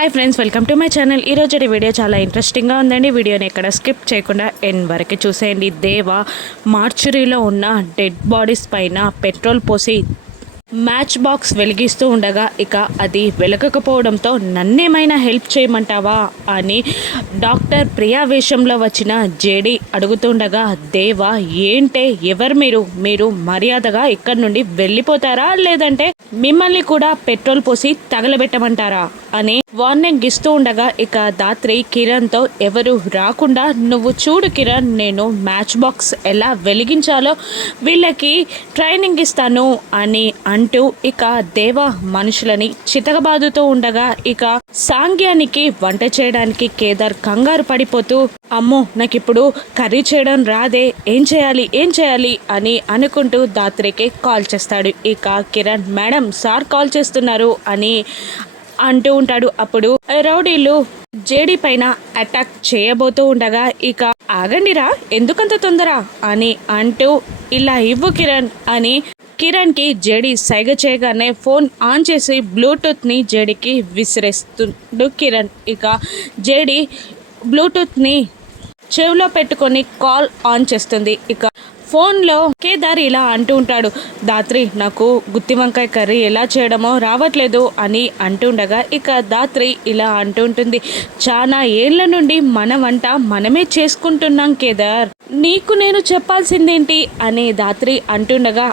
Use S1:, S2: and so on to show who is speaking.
S1: Hi friends welcome to my channel ఈరోజు video చాలా ఇంట్రెస్టింగ్గా ఉందండి. వీడియోని ఎక్కడ స్కిప్ చేయకుండా ఎన్ వరకు చూసేయండి. దేవ మార్చురీలో ఉన్న డెడ్ బాడీస్ పైన పెట్రోల్ పోసి మ్యాచ్ బాక్స్ వెలిగిస్తూ ఉండగా ఇక అది వెలగకపోవడంతో నన్నేమైనా హెల్ప్ చేయమంటావా అని డాక్టర్ ప్రియా వేషంలో వచ్చిన జేడి అడుగుతుండగా దేవా ఏంటే ఎవరు మీరు? మీరు మర్యాదగా ఇక్కడి నుండి వెళ్ళిపోతారా? లేదంటే మిమ్మల్ని కూడా పెట్రోల్ పోసి తగలబెట్టమంటారా? అని వార్నింగ్ ఇస్తూ ఉండగా ఇక దాత్రి కిరణ్తో ఎవరు రాకుండా నువ్వు చూడు కిరణ్ నేను మ్యాచ్ బాక్స్ ఎలా వెలిగించాలో వీళ్ళకి ట్రైనింగ్ ఇస్తాను అని అంటూ ఇక దేవ మనుషులని చితకబాదుతూ ఉండగా ఇక సాంగ్యానికి వంట చేయడానికి కేదార్ కంగారు పడిపోతూ అమ్మో నాకు ఇప్పుడు కర్రీ చేయడం రాదే ఏం చేయాలి ఏం చేయాలి అని అనుకుంటూ దాత్రికి కాల్ చేస్తాడు. ఇక కిరణ్ మేడం సార్ కాల్ చేస్తున్నారు అని అంటూ ఉంటాడు. అప్పుడు రౌడీలు జేడీ పైన అటాక్ చేయబోతూ ఉండగా ఇక ఆగండిరా ఎందుకంత తొందర? అని అంటూ ఇలా ఇవ్వు కిరణ్ అని కిరణ్కి జేడీ సైగ చేయగానే ఫోన్ ఆన్ చేసి బ్లూటూత్ని జేడీకి విసిరేస్తుండు కిరణ్. ఇక జేడీ బ్లూటూత్ని చెవిలో పెట్టుకొని కాల్ ఆన్ చేస్తుంది. ఇక ఫోన్లో కేదార్ ఇలా అంటూ ఉంటాడు. దాత్రి నాకు గుత్తి వంకాయ కర్రీ ఎలా చేయడమో రావట్లేదు అని అంటుండగా ఇక దాత్రి ఇలా అంటూ ఉంటుంది. చాలా ఏళ్ళ నుండి మన వంట మనమే చేసుకుంటున్నాం కేదార్. నీకు నేను చెప్పాల్సిందేంటి? అని దాత్రి అంటుండగా